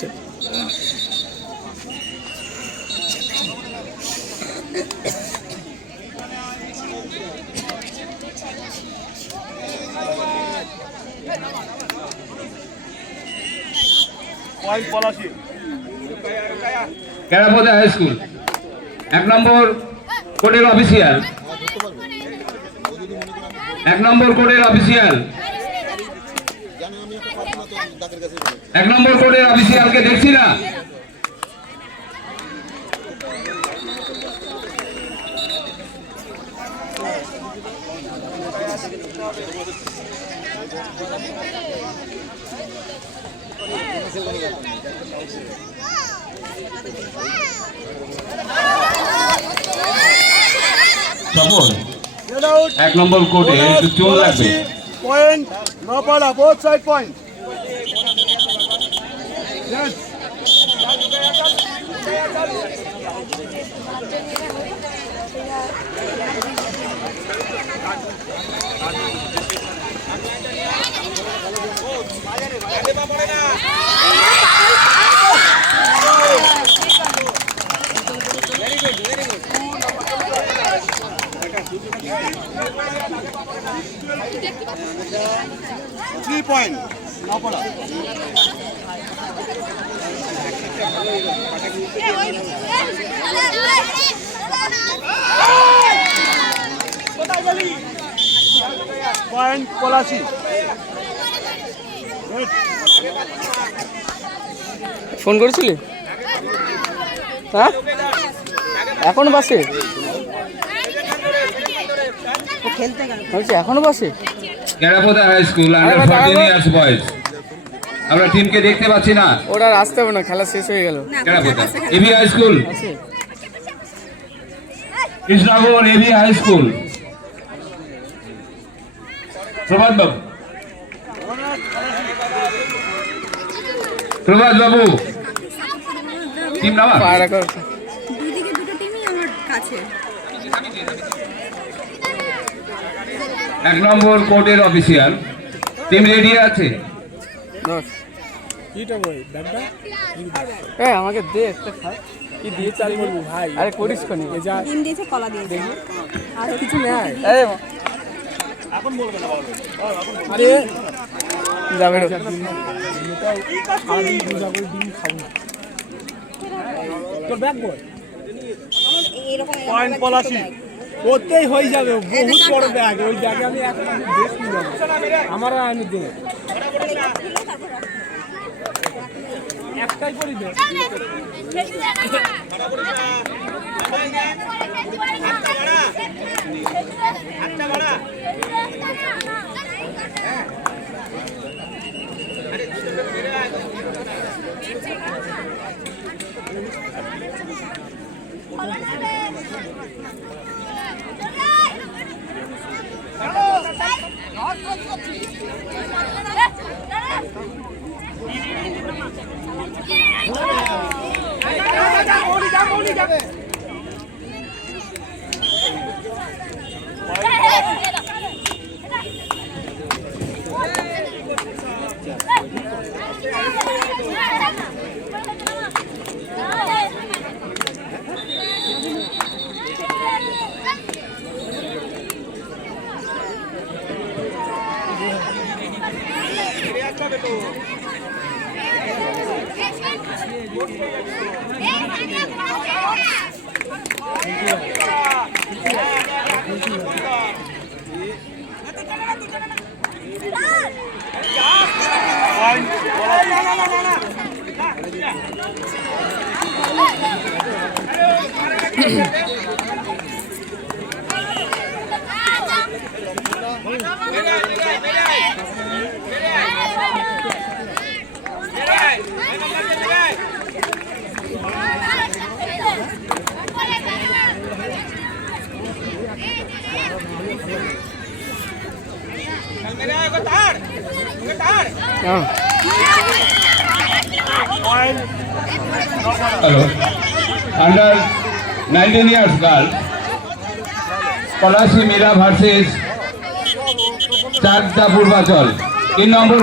হচ্ছে। কেরাপদা high school 1 নম্বর কোডের official, 1 নম্বর কোডের অফিসিয়াল, 1 নম্বর কোডের অফিসিয়ালকে দেখছি না। সফল 1 নম্বর কোডে একটু চোট লাগবে। পয়েন্ট না পড়া, both side point. Three point না পড়া। পয়েন্ট পলাশি। ফোন করেছিলি? হ্যাঁ, এখনো বাসে এখনো বাসে। Kerapada high school under 14 years boys, আমরা টিমকে দেখতে পাচ্ছি না। ওরা আসতে হবে না, খেলা শেষ হয়ে গেল। Kerapada AB high school, Krishnanagar AB high school. Prabhat babu, Prabhat বাবু টিম নামা। দুদিকে দুটো টিমই আমার কাছে। 1 নম্বর কোর্টের অফিসিয়াল টিম রেডি আছে। আমাকে দে একটা খা। কি দিয়ে চাল করবি ভাই? আরে করিস কোনি, ডিম দিয়েছে, কলা দিয়েছে, আর কিছু নেই। আরে এখন বলবে না, আরে যাবে না। তোর ব্যাগ বল। পয়েন্ট পলাশি। ওতেই হয়ে যাবে, বহুত বড় ব্যাগ। ওই ব্যাগে আমি এক দেশ নিয়ে যাবো। আমার আমি দিনে একটাই করি দে। Hello. Under 19 years girl, Palashi Mira versus Chadda Purvachal. 3 নম্বর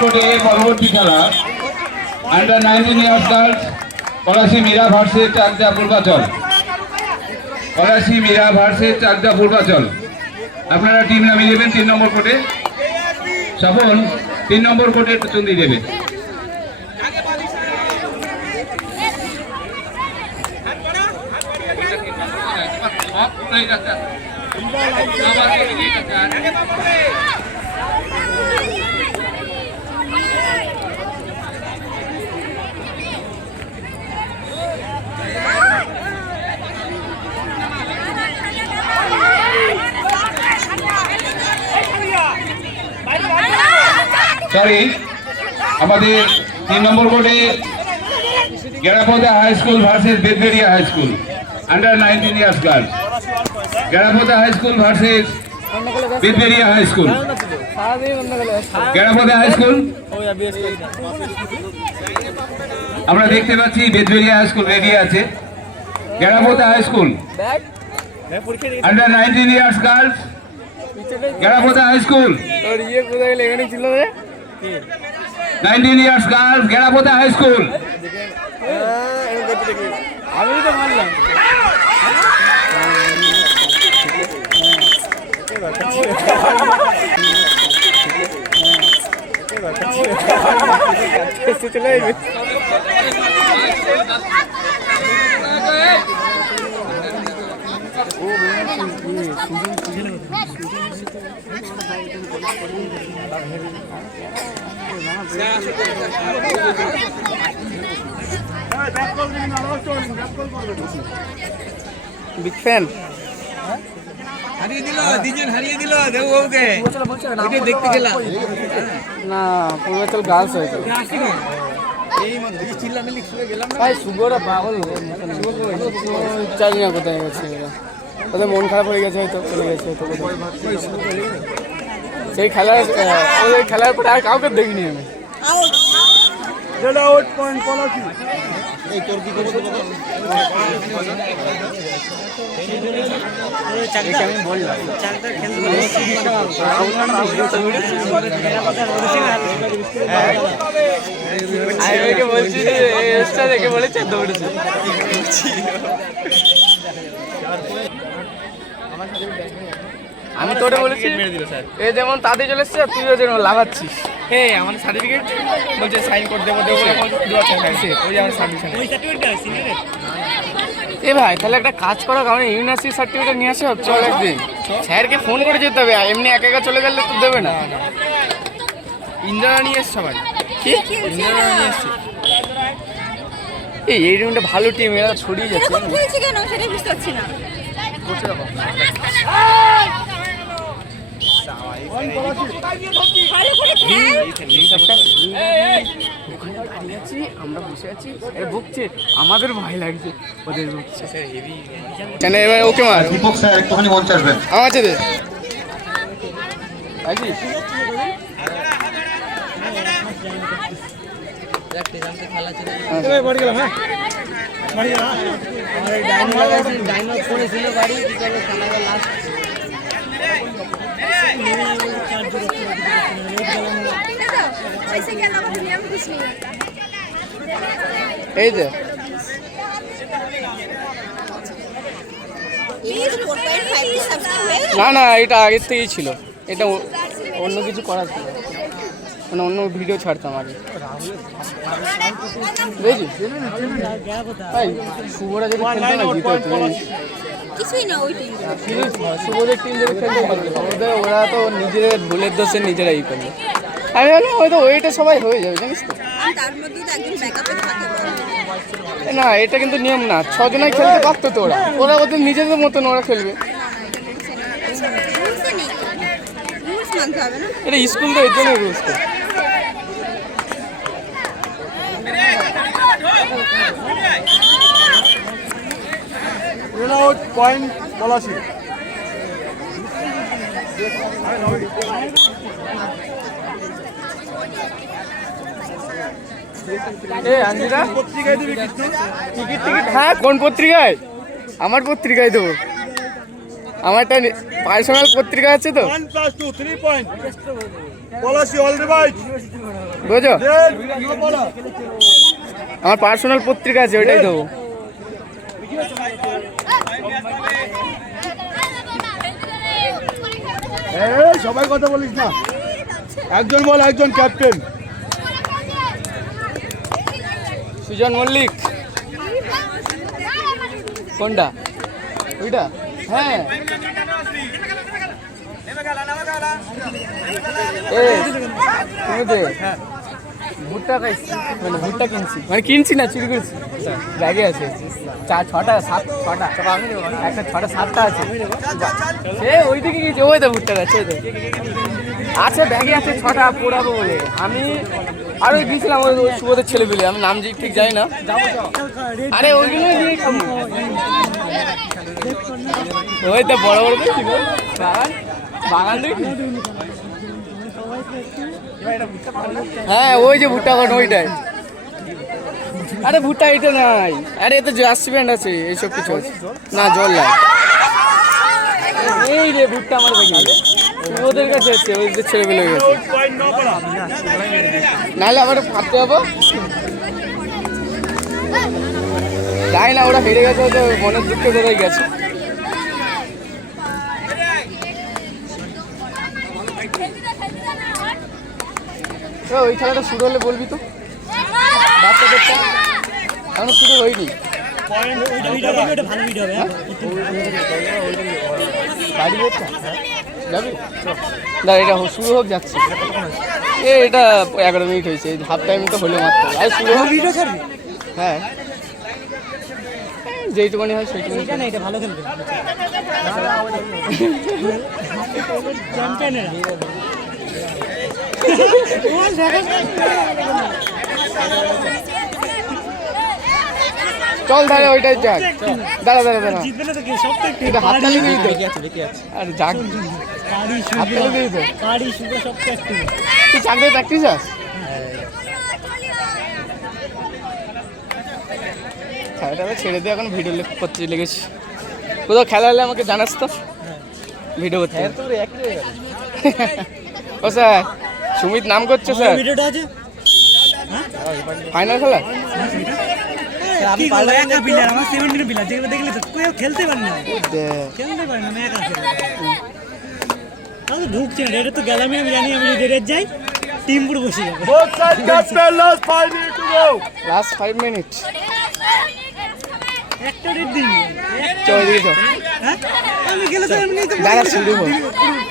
কোটে পরবর্তী খেলা under 19 years girls Palashi Meera versus Chakdah Purbachal. Palashi Meera versus Chakdah Purbachal. আপনারা টিম নামিয়ে দেবেন 3 নম্বর কোর্টে। স্বপন 3 নম্বর কোর্টে চুন্দি দেবে। সরি, আমাদের 3 নম্বর কোর্টে Gerapoda high school versus Bedberia high school under 19 years girls. Gerapoda high school versus Bedberia high school. Gerapoda high school আমরা দেখতে পাচ্ছি বেদবেরিয়া হাই স্কুল রেডি আছে। Gerapoda high school under 19 years girls. Gerapoda high school 19 years girls Gerapoda high school. আমি তো মানলাম বিগ ফ্যান হারিয়ে দিল, দুজন হারিয়ে দিল দেববাবুকে। এটা দেখতে গেলাম না, পূর্বাচল গার্লস হয়েছে। এই মধ্যে চিল্লামিল্লি শুনে গেলাম না। ভাই শুভরা পাগল জানি না কোথায় গেছে ওরা। ওদের মন খারাপ হয়ে গেছে, হয়তো চলে গেছে হয়তো কোথাও। সেই খেলার ওদের খেলার পরে আর কাউকে দেখিনি আমি। Out point Palashi. আমি বললাম আমি বলছি দেখে বলেছে দৌড়েছে। আমি তোরে বলেছি এ যেমন তাতে চলে এসছে, তুইও যেন লাগাচ্ছিস। এই আমার সার্টিফিকেট বলছে সাইন করে দেবো দেবো ওই আমার সার্টিফিকেট। এ ভাই তাহলে একটা কাজ করার কারণে ইউনিভার্সিটি সার্টিফিকেট নিয়ে আসে চল একদিন। স্যারকে ফোন করে যেতে হবে, এমনি একা একা চলে গেলে তো দেবে না। ইন্দ্রাণী নিয়ে এসছে সবাই। কি ইন্দ্রাণী নিয়ে এসছে। এই টিমটা ভালো টিম, এরা ছড়িয়ে যাচ্ছে। এরকম খেলছে কেন সেটাই বুঝতে পারছি না। ভালো করে খেল। আমরা বসে আছি, এরা বকছে, আমাদের ভয় লাগছে, ওদের বকছে। কেন এবার ওকে মার। দীপক স্যার একটুখানি মঞ্চে আসবেন। আমার আছে দে আছিস? ऐसे क्या लगा दुनिया में कुछ नहीं होता। এই যে प्लीज 4.5 की सब्सक्राइब না না, এটা আগের থেকেই ছিল। এটা অন্য কিছু করা ছিল, মানে অন্য ভিডিও ছাড়তাম আগে। বুঝেছিস ভাই, শুভরা যদি খেলতো না জিতে হতো। কিছুই না ওই টিম। শুভদের টিম যদি খেলতে ভালো হতো। ওরা তো নিজেদের ভুলের দোষে নিজেরাই করবে। আমি ভাবলাম হয়তো ওইটা সবাই হয়ে যাবে, জানিস তো। আর তার মধ্যে তো একজন ব্যাকআপে থাকে। না, এটা কিন্তু নিয়ম না। 6 জনাই খেলতে পারতো তো। ওরা ওদের নিজেদের মতন ওরা খেলবে। রুলস নেই, রুলস মানতে হবে না। এটা স্কুল তো, এর জন্য রুলস তো। Out point Palashi. আঞ্জিরা পত্রিকায় দিবি কৃষ্ণ। টিকিট হ্যাঁ, কোন পত্রিকায়? আমার পত্রিকায় দেবো। আমার একটা পার্সোনাল পত্রিকা আছে তো। 1+2 3 পয়েন্ট পলাশী অল রিভাইজ। বুঝো? নো বলা আমার পার্সোনাল পত্রিকা আছে, ওইটাই দেবো। সবাই কথা বলিস না, একজন বল, একজন ক্যাপ্টেন। সুজন মল্লিক। কোনটা? ওইটা? হ্যাঁ। তুমি দে। ভুট্টা খাইছি, মানে ভুট্টা কিনছি, মানে কিনছি না, চুরি করেছি। ব্যাগে আছে 6টা 7টা, একটা 6টা 7টা আছে। সে ওইদিকে গিয়েছে, ওই তো ভুট্টা গাছ, ওই তো আছে, ব্যাগে আছে 6টা, পোড়াবো বলে। আমি আর ওই গিয়েছিলাম ওই শুভদের ছেলে পেলে, আমি নাম ঠিক জানি না। আরে ওইগুলো দিয়ে খাবো। ওই তো বড় বড় বাগান, বাগান দেখি। হ্যাঁ ওই যে ভুট্টা বাগান, ওইটাই। আরে ভুট্টা এটা নাই, আরে এতে জার্সি ব্যান্ড আছে, এইসব কিছু আছে না, জল নাই। এই রে ভুট্টা আমার দেখি ওদের কাছে আছে, ওদের ছেলে পেলে গেছে, নাহলে আবার ভাবতে হবো। তাই না, ওরা হেরে গেছে, তো মনের দুঃখে কোথায় গেছে। ওই খেলাটা শুরু হলে বলবি তো, বাচ্চাদেরটা এখন শুরু হয়নি। বাড়ি বোর্ডটা যাবি না, এটা শুরু হোক, যাচ্ছে। এটা 11 মিনিট হয়েছে, হাফ টাইম তো হলো মাত্র, আর শুরু হোক। হ্যাঁ যেইটুকুনি হয় সেইটুকুনি। এটা ভালো খেলবে, চল দাঁড়া, ওইটাই যাক। দাঁড়া দাঁড়া দাঁড়া, এটা হাত তালি দিই তো, আর যাক হাত তালি দিই তো। তুই চাকরি প্র্যাকটিস আস, খেলাটা ছেড়ে দিয়ে এখন ভিডিও করতে লেগেছি। কোথাও খেলা হলে আমাকে জানাস তো, ভিডিও করতে। ও স্যার, সুমিত নাম করছে স্যার, ফাইনাল খেলা। ঢুকছে না, এটা তো গেলাম আমি জানি, আমি যদি যাই টিম পুরো বসে যাবে। Last 5 minute. একটা রেড দিন চল দিকে চল, আমি গেলে তো এমনি তো দাঁড়া শুরু হোক।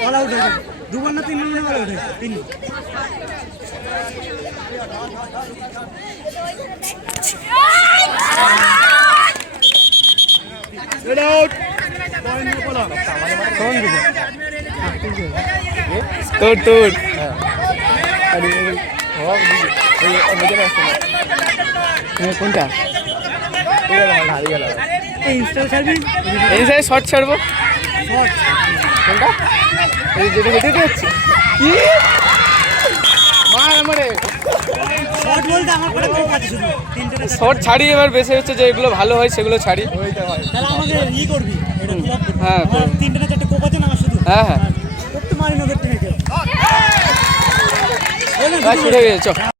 অল আউট হয়ে যাবে, 2 বার না 3 বার অল আউট হয়েছে, 3। Get out! Point no bola. কোন দিকে? তোর তোর। আরে হক দিকে, এই মধ্যে আসছে না। কোনটা? এটা ভালো হারিয়ে গেল। এই ইনস্টল ছাড়বি, এই সাইড শট ছাড়বো। শট কোনটা? এই যেটা হেঁটে যাচ্ছে কি মার আমারে। শট বলতে আমার পরে খুব আছে, শুধু 3টা শট ছাড়ি, এবার বেশি হচ্ছে যে এগুলো ভালো হয় সেগুলো ছাড়ি। তাহলে আমাকে করবি, এটা ক্লাব করবি। হ্যাঁ 3টা না 4টা কোপ আছে না আমার শুধু। হ্যাঁ হ্যাঁ করতে মারি না, ওদের টিমে কেউ ছুটে গেছে।